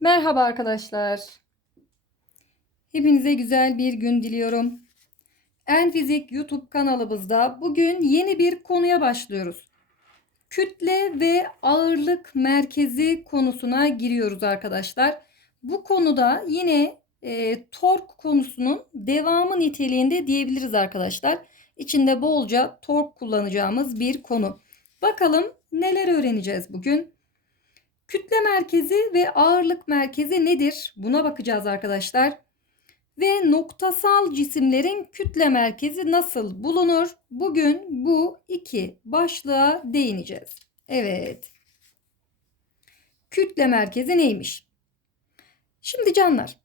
Merhaba arkadaşlar. Hepinize güzel bir gün diliyorum. En Fizik YouTube kanalımızda bugün yeni bir konuya başlıyoruz. Kütle ve ağırlık merkezi konusuna giriyoruz arkadaşlar. Bu konuda yine e, tork konusunun devamı niteliğinde diyebiliriz arkadaşlar. İçinde bolca tork kullanacağımız bir konu. Bakalım neler öğreneceğiz bugün? Kütle merkezi ve ağırlık merkezi nedir? Buna bakacağız arkadaşlar. Ve noktasal cisimlerin kütle merkezi nasıl bulunur? Bugün bu iki başlığa değineceğiz. Evet. Kütle merkezi neymiş? Şimdi canlar,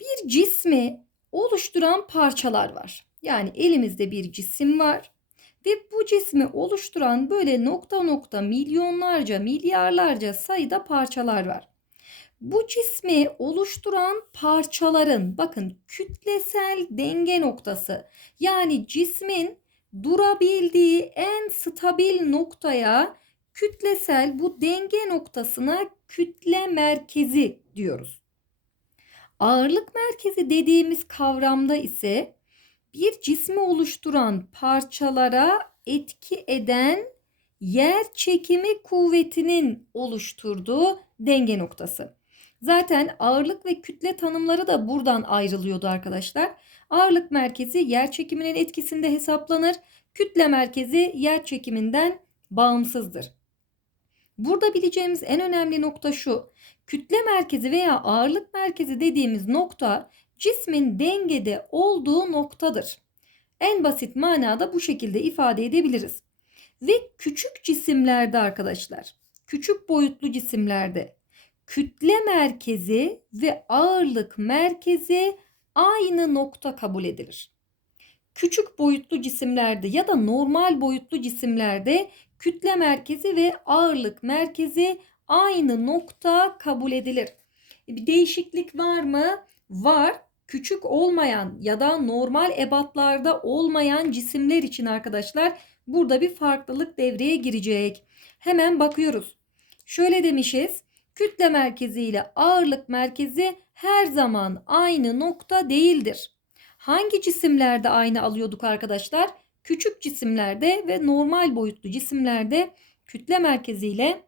bir cismi oluşturan parçalar var. Yani elimizde bir cisim var ve bu cismi oluşturan böyle nokta nokta milyonlarca, milyarlarca sayıda parçalar var. Bu cismi oluşturan parçaların bakın kütlesel denge noktası yani cismin durabildiği en stabil noktaya kütlesel bu denge noktasına kütle merkezi diyoruz. Ağırlık merkezi dediğimiz kavramda ise bir cismi oluşturan parçalara etki eden yer çekimi kuvvetinin oluşturduğu denge noktası. Zaten ağırlık ve kütle tanımları da buradan ayrılıyordu arkadaşlar. Ağırlık merkezi yer çekiminin etkisinde hesaplanır. Kütle merkezi yer çekiminden bağımsızdır. Burada bileceğimiz en önemli nokta şu. Kütle merkezi veya ağırlık merkezi dediğimiz nokta cismin dengede olduğu noktadır. En basit manada bu şekilde ifade edebiliriz. Ve küçük cisimlerde arkadaşlar, küçük boyutlu cisimlerde kütle merkezi ve ağırlık merkezi aynı nokta kabul edilir. Küçük boyutlu cisimlerde ya da normal boyutlu cisimlerde kütle merkezi ve ağırlık merkezi aynı nokta kabul edilir. E, bir değişiklik var mı? Var küçük olmayan ya da normal ebatlarda olmayan cisimler için arkadaşlar burada bir farklılık devreye girecek. Hemen bakıyoruz. Şöyle demişiz. Kütle merkezi ile ağırlık merkezi her zaman aynı nokta değildir. Hangi cisimlerde aynı alıyorduk arkadaşlar? Küçük cisimlerde ve normal boyutlu cisimlerde kütle merkezi ile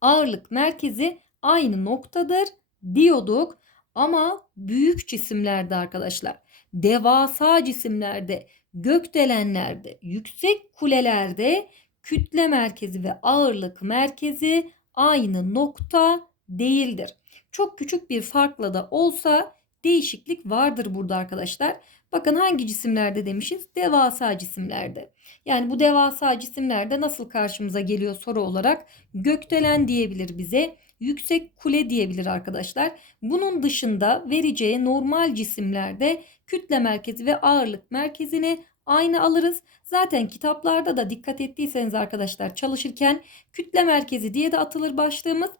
ağırlık merkezi aynı noktadır diyorduk. Ama büyük cisimlerde arkadaşlar, devasa cisimlerde, gökdelenlerde, yüksek kulelerde kütle merkezi ve ağırlık merkezi aynı nokta değildir. Çok küçük bir farkla da olsa değişiklik vardır burada arkadaşlar. Bakın hangi cisimlerde demişiz? Devasa cisimlerde. Yani bu devasa cisimlerde nasıl karşımıza geliyor soru olarak? Gökdelen diyebilir bize yüksek kule diyebilir arkadaşlar. Bunun dışında vereceği normal cisimlerde kütle merkezi ve ağırlık merkezini aynı alırız. Zaten kitaplarda da dikkat ettiyseniz arkadaşlar çalışırken kütle merkezi diye de atılır başlığımız.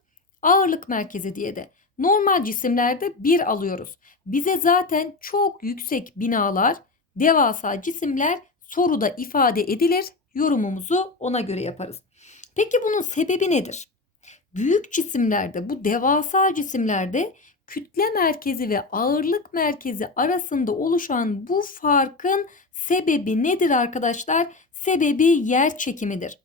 Ağırlık merkezi diye de. Normal cisimlerde bir alıyoruz. Bize zaten çok yüksek binalar, devasa cisimler soruda ifade edilir. Yorumumuzu ona göre yaparız. Peki bunun sebebi nedir? büyük cisimlerde bu devasa cisimlerde kütle merkezi ve ağırlık merkezi arasında oluşan bu farkın sebebi nedir arkadaşlar? Sebebi yer çekimidir.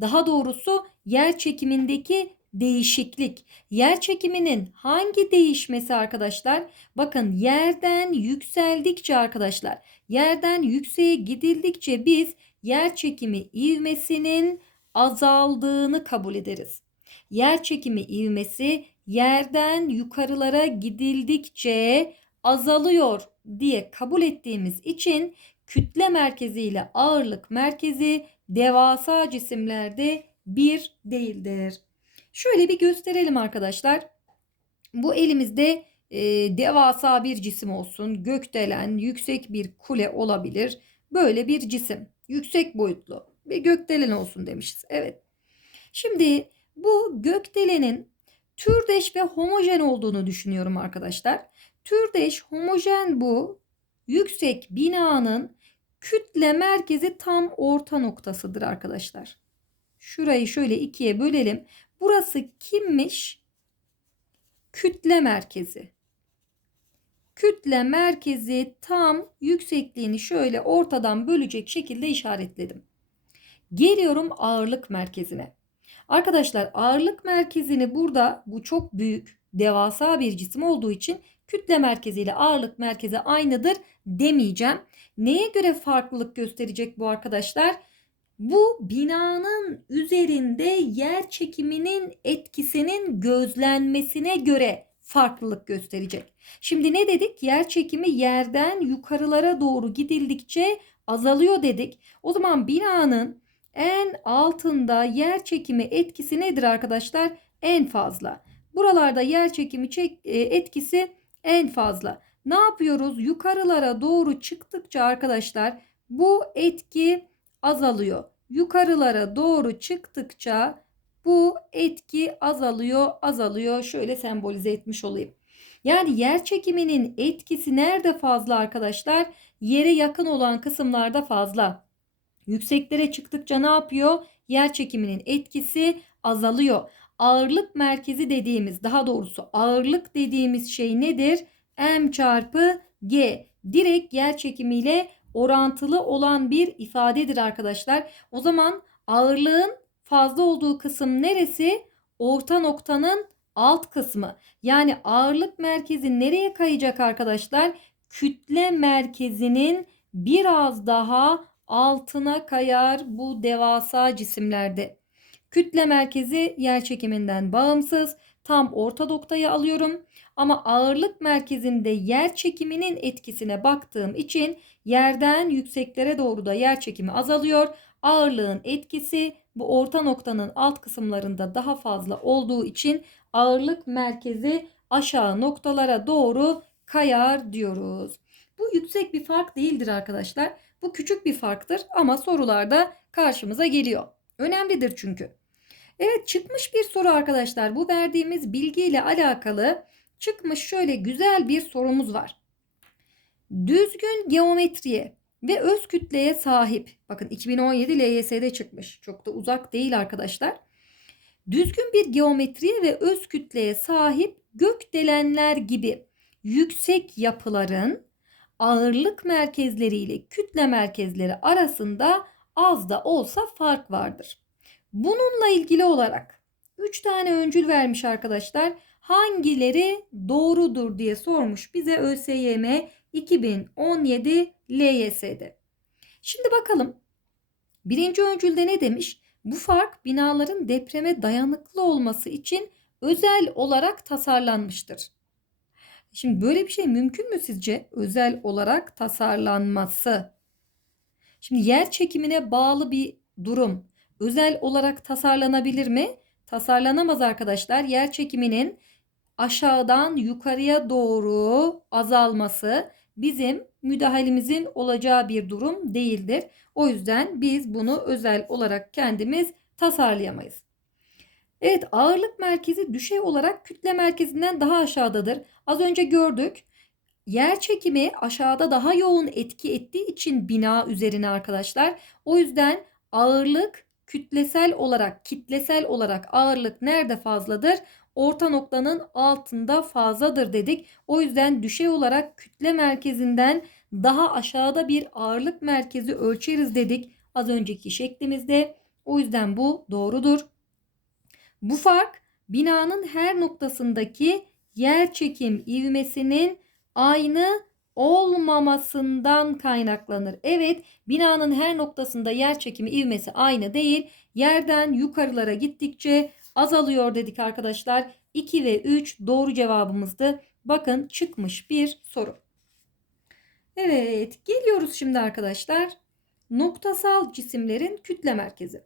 Daha doğrusu yer çekimindeki değişiklik. Yer çekiminin hangi değişmesi arkadaşlar? Bakın yerden yükseldikçe arkadaşlar, yerden yükseğe gidildikçe biz yer çekimi ivmesinin azaldığını kabul ederiz yer çekimi ivmesi yerden yukarılara gidildikçe azalıyor diye kabul ettiğimiz için kütle merkezi ile ağırlık merkezi devasa cisimlerde bir değildir. Şöyle bir gösterelim arkadaşlar. Bu elimizde e, devasa bir cisim olsun. Gökdelen, yüksek bir kule olabilir. Böyle bir cisim. Yüksek boyutlu bir gökdelen olsun demişiz. Evet. Şimdi bu gökdelenin türdeş ve homojen olduğunu düşünüyorum arkadaşlar. Türdeş, homojen bu yüksek binanın kütle merkezi tam orta noktasıdır arkadaşlar. Şurayı şöyle ikiye bölelim. Burası kimmiş? Kütle merkezi. Kütle merkezi tam yüksekliğini şöyle ortadan bölecek şekilde işaretledim. Geliyorum ağırlık merkezine. Arkadaşlar ağırlık merkezini burada bu çok büyük devasa bir cisim olduğu için kütle merkezi ile ağırlık merkezi aynıdır demeyeceğim. Neye göre farklılık gösterecek bu arkadaşlar? Bu binanın üzerinde yer çekiminin etkisinin gözlenmesine göre farklılık gösterecek. Şimdi ne dedik? Yer çekimi yerden yukarılara doğru gidildikçe azalıyor dedik. O zaman binanın en altında yer çekimi etkisi nedir arkadaşlar? En fazla. Buralarda yer çekimi çek, e, etkisi en fazla. Ne yapıyoruz? Yukarılara doğru çıktıkça arkadaşlar bu etki azalıyor. Yukarılara doğru çıktıkça bu etki azalıyor, azalıyor. Şöyle sembolize etmiş olayım. Yani yer çekiminin etkisi nerede fazla arkadaşlar? Yere yakın olan kısımlarda fazla. Yükseklere çıktıkça ne yapıyor? Yer çekiminin etkisi azalıyor. Ağırlık merkezi dediğimiz, daha doğrusu ağırlık dediğimiz şey nedir? M çarpı G. Direkt yer çekimiyle orantılı olan bir ifadedir arkadaşlar. O zaman ağırlığın fazla olduğu kısım neresi? Orta noktanın alt kısmı. Yani ağırlık merkezi nereye kayacak arkadaşlar? Kütle merkezinin biraz daha altına kayar bu devasa cisimlerde. Kütle merkezi yer çekiminden bağımsız. Tam orta noktayı alıyorum. Ama ağırlık merkezinde yer çekiminin etkisine baktığım için yerden yükseklere doğru da yer çekimi azalıyor. Ağırlığın etkisi bu orta noktanın alt kısımlarında daha fazla olduğu için ağırlık merkezi aşağı noktalara doğru kayar diyoruz. Bu yüksek bir fark değildir arkadaşlar. Bu küçük bir farktır ama sorularda karşımıza geliyor. Önemlidir çünkü. Evet çıkmış bir soru arkadaşlar. Bu verdiğimiz bilgiyle alakalı çıkmış şöyle güzel bir sorumuz var. Düzgün geometriye ve öz kütleye sahip. Bakın 2017 LYS'de çıkmış. Çok da uzak değil arkadaşlar. Düzgün bir geometriye ve öz kütleye sahip gökdelenler gibi yüksek yapıların ağırlık merkezleri ile kütle merkezleri arasında az da olsa fark vardır. Bununla ilgili olarak 3 tane öncül vermiş arkadaşlar. Hangileri doğrudur diye sormuş bize ÖSYM 2017 LYS'de. Şimdi bakalım. Birinci öncülde ne demiş? Bu fark binaların depreme dayanıklı olması için özel olarak tasarlanmıştır. Şimdi böyle bir şey mümkün mü sizce? Özel olarak tasarlanması. Şimdi yer çekimine bağlı bir durum özel olarak tasarlanabilir mi? Tasarlanamaz arkadaşlar. Yer çekiminin aşağıdan yukarıya doğru azalması bizim müdahalemizin olacağı bir durum değildir. O yüzden biz bunu özel olarak kendimiz tasarlayamayız. Evet ağırlık merkezi düşey olarak kütle merkezinden daha aşağıdadır. Az önce gördük. Yer çekimi aşağıda daha yoğun etki ettiği için bina üzerine arkadaşlar. O yüzden ağırlık kütlesel olarak, kitlesel olarak ağırlık nerede fazladır? Orta noktanın altında fazladır dedik. O yüzden düşey olarak kütle merkezinden daha aşağıda bir ağırlık merkezi ölçeriz dedik az önceki şeklimizde. O yüzden bu doğrudur. Bu fark binanın her noktasındaki yer çekim ivmesinin aynı olmamasından kaynaklanır. Evet binanın her noktasında yer çekimi ivmesi aynı değil. Yerden yukarılara gittikçe azalıyor dedik arkadaşlar. 2 ve 3 doğru cevabımızdı. Bakın çıkmış bir soru. Evet geliyoruz şimdi arkadaşlar. Noktasal cisimlerin kütle merkezi.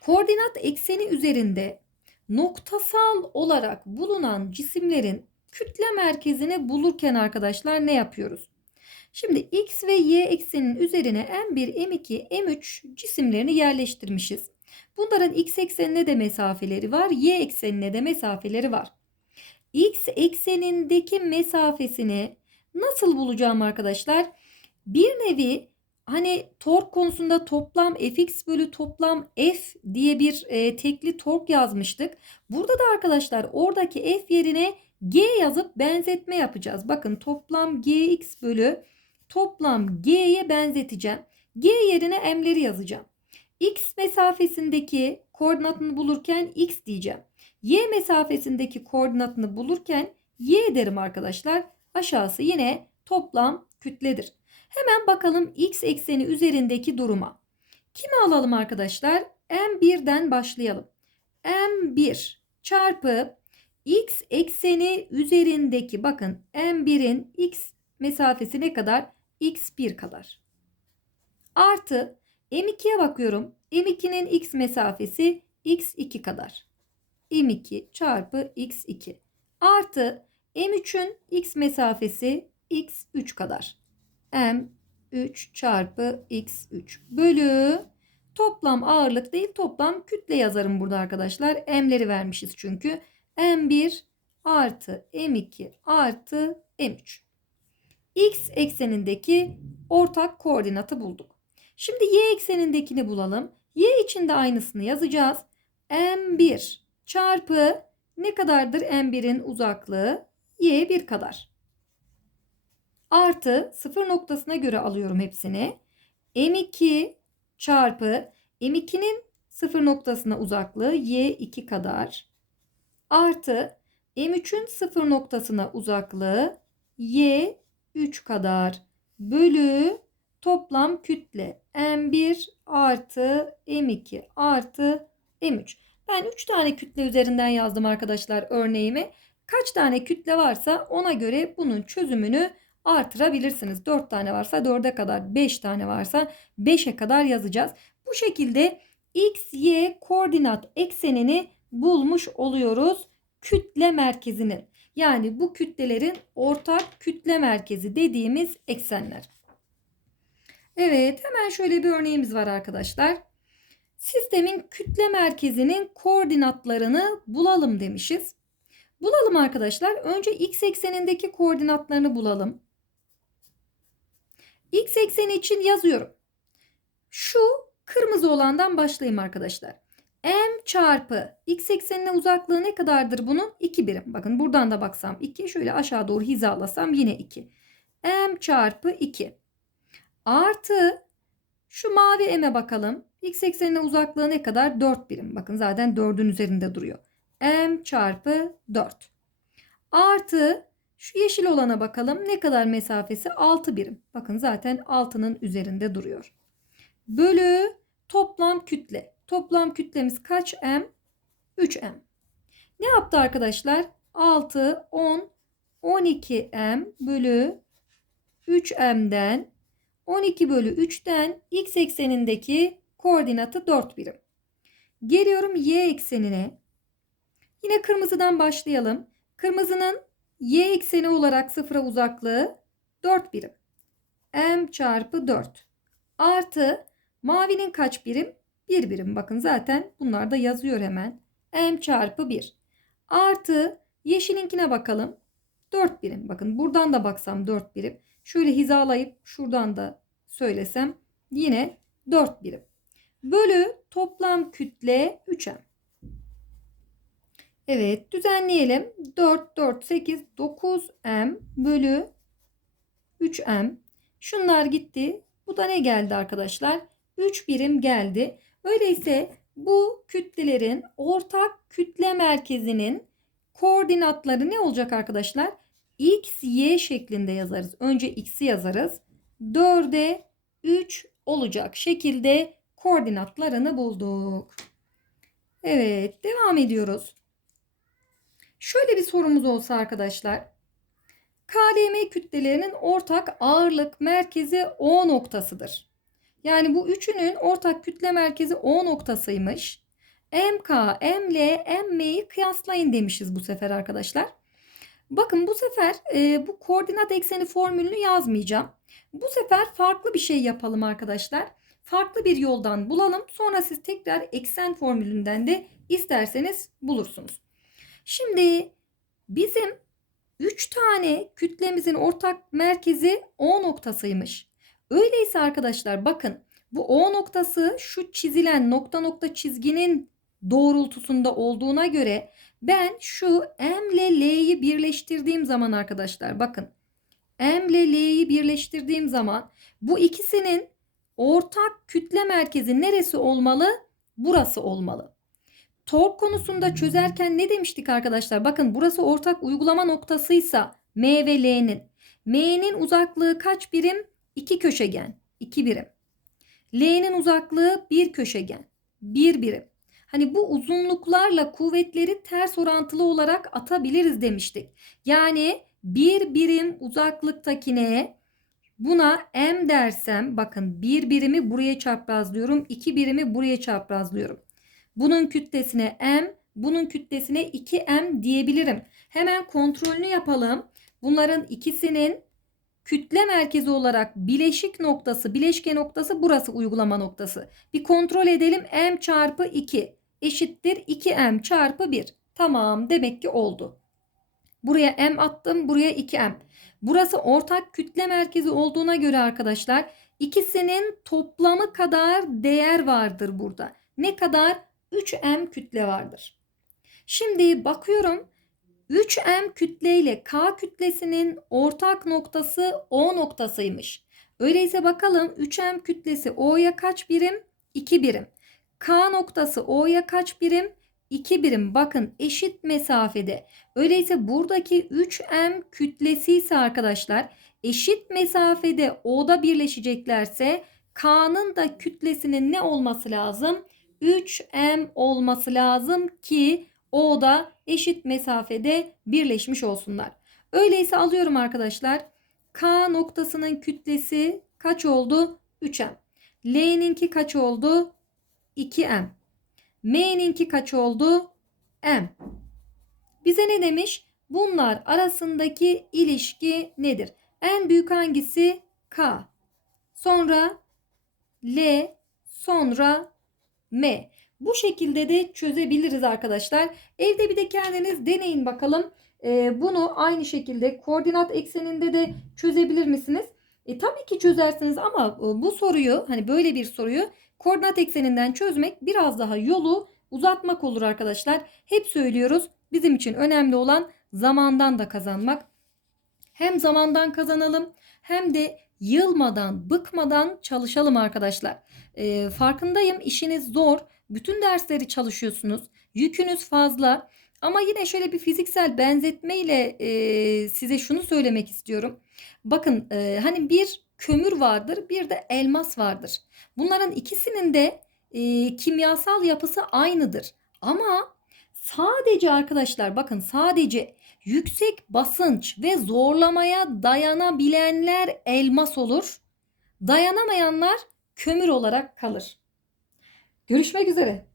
Koordinat ekseni üzerinde noktasal olarak bulunan cisimlerin kütle merkezini bulurken arkadaşlar ne yapıyoruz? Şimdi x ve y ekseninin üzerine m1, m2, m3 cisimlerini yerleştirmişiz. Bunların x eksenine de mesafeleri var, y eksenine de mesafeleri var. x eksenindeki mesafesini nasıl bulacağım arkadaşlar? Bir nevi hani tork konusunda toplam fx bölü toplam f diye bir e, tekli tork yazmıştık. Burada da arkadaşlar oradaki f yerine g yazıp benzetme yapacağız. Bakın toplam gx bölü toplam g'ye benzeteceğim. G yerine m'leri yazacağım. X mesafesindeki koordinatını bulurken x diyeceğim. Y mesafesindeki koordinatını bulurken y derim arkadaşlar. Aşağısı yine toplam kütledir. Hemen bakalım x ekseni üzerindeki duruma. Kimi alalım arkadaşlar? M1'den başlayalım. M1 çarpı x ekseni üzerindeki bakın M1'in x mesafesi ne kadar? x1 kadar. Artı M2'ye bakıyorum. M2'nin x mesafesi x2 kadar. M2 çarpı x2 artı M3'ün x mesafesi x3 kadar. M3 çarpı x3 bölü toplam ağırlık değil toplam kütle yazarım burada arkadaşlar. M'leri vermişiz çünkü. M1 artı M2 artı M3. X eksenindeki ortak koordinatı bulduk. Şimdi y eksenindekini bulalım. Y için de aynısını yazacağız. M1 çarpı ne kadardır M1'in uzaklığı? Y 1 kadar. Artı sıfır noktasına göre alıyorum hepsini. M2 çarpı M2'nin sıfır noktasına uzaklığı Y2 kadar. Artı M3'ün sıfır noktasına uzaklığı Y3 kadar. Bölü toplam kütle M1 artı M2 artı M3. Ben 3 tane kütle üzerinden yazdım arkadaşlar örneğimi. Kaç tane kütle varsa ona göre bunun çözümünü artırabilirsiniz. 4 tane varsa 4'e kadar, 5 tane varsa 5'e kadar yazacağız. Bu şekilde x, y koordinat eksenini bulmuş oluyoruz kütle merkezinin. Yani bu kütlelerin ortak kütle merkezi dediğimiz eksenler. Evet hemen şöyle bir örneğimiz var arkadaşlar. Sistemin kütle merkezinin koordinatlarını bulalım demişiz. Bulalım arkadaşlar. Önce x eksenindeki koordinatlarını bulalım. X ekseni için yazıyorum. Şu kırmızı olandan başlayayım arkadaşlar. M çarpı x eksenine uzaklığı ne kadardır bunun? 2 birim. Bakın buradan da baksam 2. Şöyle aşağı doğru hizalasam yine 2. M çarpı 2. Artı şu mavi m'e bakalım. X eksenine uzaklığı ne kadar? 4 birim. Bakın zaten 4'ün üzerinde duruyor. M çarpı 4. Artı şu yeşil olana bakalım. Ne kadar mesafesi? 6 birim. Bakın zaten 6'nın üzerinde duruyor. Bölü toplam kütle. Toplam kütlemiz kaç m? 3m. Ne yaptı arkadaşlar? 6, 10, 12m bölü 3m'den 12 bölü 3'ten x eksenindeki koordinatı 4 birim. Geliyorum y eksenine. Yine kırmızıdan başlayalım. Kırmızının y ekseni olarak sıfıra uzaklığı 4 birim. m çarpı 4 artı mavinin kaç birim? 1 birim. Bakın zaten bunlar da yazıyor hemen. m çarpı 1 artı yeşilinkine bakalım. 4 birim. Bakın buradan da baksam 4 birim. Şöyle hizalayıp şuradan da söylesem yine 4 birim. Bölü toplam kütle 3m. Evet düzenleyelim. 4, 4, 8, 9m bölü 3m. Şunlar gitti. Bu da ne geldi arkadaşlar? 3 birim geldi. Öyleyse bu kütlelerin ortak kütle merkezinin koordinatları ne olacak arkadaşlar? X, Y şeklinde yazarız. Önce X'i yazarız. 4'e 3 olacak şekilde koordinatlarını bulduk. Evet devam ediyoruz. Şöyle bir sorumuz olsa arkadaşlar. KLM kütlelerinin ortak ağırlık merkezi O noktasıdır. Yani bu üçünün ortak kütle merkezi O noktasıymış. MK, ML, MM'yi kıyaslayın demişiz bu sefer arkadaşlar. Bakın bu sefer e, bu koordinat ekseni formülünü yazmayacağım. Bu sefer farklı bir şey yapalım arkadaşlar. Farklı bir yoldan bulalım. Sonra siz tekrar eksen formülünden de isterseniz bulursunuz. Şimdi bizim 3 tane kütlemizin ortak merkezi O noktasıymış. Öyleyse arkadaşlar bakın bu O noktası şu çizilen nokta nokta çizginin doğrultusunda olduğuna göre ben şu M ile L'yi birleştirdiğim zaman arkadaşlar bakın M ile L'yi birleştirdiğim zaman bu ikisinin ortak kütle merkezi neresi olmalı? Burası olmalı. Tork konusunda çözerken ne demiştik arkadaşlar? Bakın burası ortak uygulama noktasıysa M ve L'nin. M'nin uzaklığı kaç birim? 2 köşegen. 2 birim. L'nin uzaklığı 1 köşegen. 1 birim. Hani bu uzunluklarla kuvvetleri ters orantılı olarak atabiliriz demiştik. Yani bir birim uzaklıktakine buna m dersem bakın bir birimi buraya çaprazlıyorum. iki birimi buraya çaprazlıyorum. Bunun kütlesine m, bunun kütlesine 2m diyebilirim. Hemen kontrolünü yapalım. Bunların ikisinin kütle merkezi olarak bileşik noktası, bileşke noktası burası uygulama noktası. Bir kontrol edelim. m çarpı 2 eşittir 2m çarpı 1. Tamam demek ki oldu. Buraya m attım, buraya 2m. Burası ortak kütle merkezi olduğuna göre arkadaşlar ikisinin toplamı kadar değer vardır burada. Ne kadar? 3m kütle vardır. Şimdi bakıyorum 3m kütle ile k kütlesinin ortak noktası O noktasıymış. Öyleyse bakalım 3m kütlesi O'ya kaç birim? 2 birim. K noktası O'ya kaç birim? 2 birim. Bakın eşit mesafede. Öyleyse buradaki 3m kütlesi ise arkadaşlar eşit mesafede O'da birleşeceklerse K'nın da kütlesinin ne olması lazım? 3m olması lazım ki O'da eşit mesafede birleşmiş olsunlar. Öyleyse alıyorum arkadaşlar. K noktasının kütlesi kaç oldu? 3m. L'ninki kaç oldu? 2m. M'ninki kaç oldu? M. Bize ne demiş? Bunlar arasındaki ilişki nedir? En büyük hangisi? K. Sonra L. Sonra M. Bu şekilde de çözebiliriz arkadaşlar. Evde bir de kendiniz deneyin bakalım. Ee, bunu aynı şekilde koordinat ekseninde de çözebilir misiniz? E, tabii ki çözersiniz ama e, bu soruyu hani böyle bir soruyu koordinat ekseninden çözmek biraz daha yolu uzatmak olur arkadaşlar. Hep söylüyoruz bizim için önemli olan zamandan da kazanmak. Hem zamandan kazanalım hem de yılmadan, bıkmadan çalışalım arkadaşlar. E, farkındayım işiniz zor. Bütün dersleri çalışıyorsunuz. Yükünüz fazla. Ama yine şöyle bir fiziksel benzetme ile e, size şunu söylemek istiyorum. Bakın e, hani bir kömür vardır bir de elmas vardır. Bunların ikisinin de e, kimyasal yapısı aynıdır. Ama sadece arkadaşlar bakın sadece yüksek basınç ve zorlamaya dayanabilenler elmas olur. Dayanamayanlar kömür olarak kalır. Görüşmek üzere.